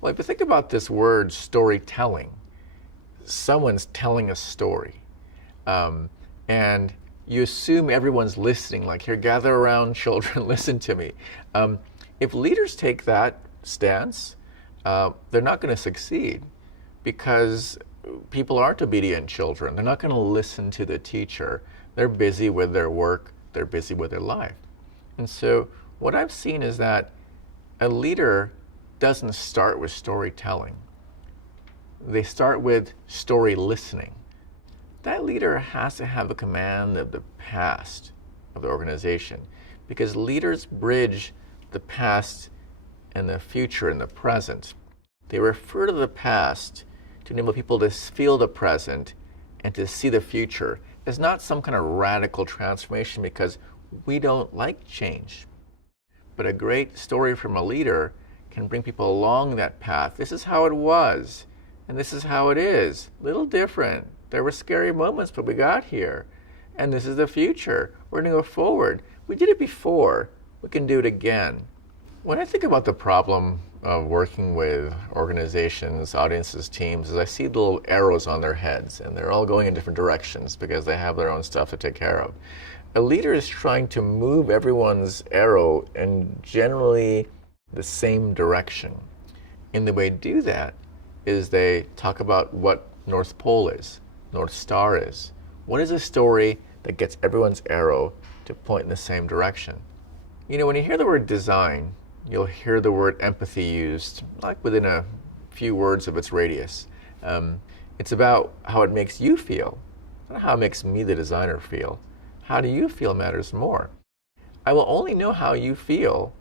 Well, if you think about this word storytelling, someone's telling a story. Um, and you assume everyone's listening, like, here, gather around, children, listen to me. Um, if leaders take that stance, they're not going to succeed because people aren't obedient children. They're not going to listen to the teacher. They're busy with their work, they're busy with their life. And so, what I've seen is that a leader doesn't start with storytelling, they start with story listening. That leader has to have a command of the past of the organization because leaders bridge the past and the future and the present. They refer to the past to enable people to feel the present and to see the future. It's not some kind of radical transformation because we don't like change. But a great story from a leader can bring people along that path. This is how it was, and this is how it is. Little different. There were scary moments, but we got here. And this is the future. We're going to go forward. We did it before. We can do it again. When I think about the problem of working with organizations, audiences, teams, is I see little arrows on their heads, and they're all going in different directions because they have their own stuff to take care of. A leader is trying to move everyone's arrow in generally the same direction. And the way to do that is they talk about what North Pole is, North Star is. What is a story that gets everyone's arrow to point in the same direction? You know, when you hear the word design, you'll hear the word empathy used, like within a few words of its radius. It's about how it makes you feel, not how it makes me, the designer, feel. How do you feel matters more. I will only know how you feel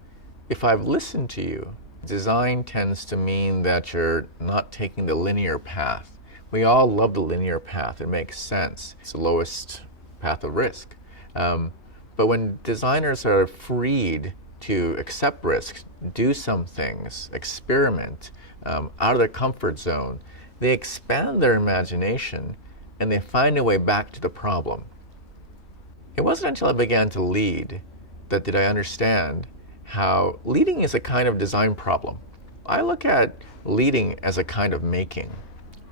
if I've listened to you. Design tends to mean that you're not taking the linear path. We all love the linear path. It makes sense. It's the lowest path of risk. But when designers are freed to accept risks, do some things, experiment, out of their comfort zone, they expand their imagination and they find a way back to the problem. It wasn't until I began to lead that did I understand how leading is a kind of design problem. I look at leading as a kind of making,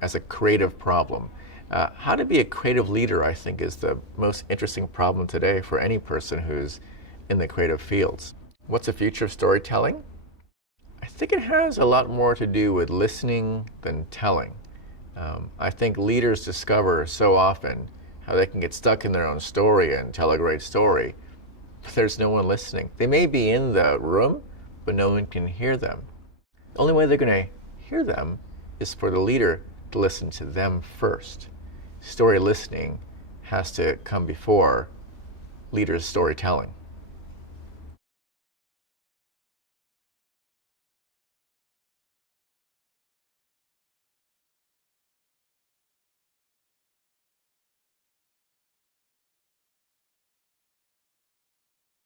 as a creative problem. How to be a creative leader, I think, is the most interesting problem today for any person who's in the creative fields. What's the future of storytelling? I think it has a lot more to do with listening than telling. I think leaders discover so often how they can get stuck in their own story and tell a great story, but there's no one listening. They may be in the room, but no one can hear them. The only way they're going to hear them is for the leader to listen to them first. Story listening has to come before leaders' storytelling.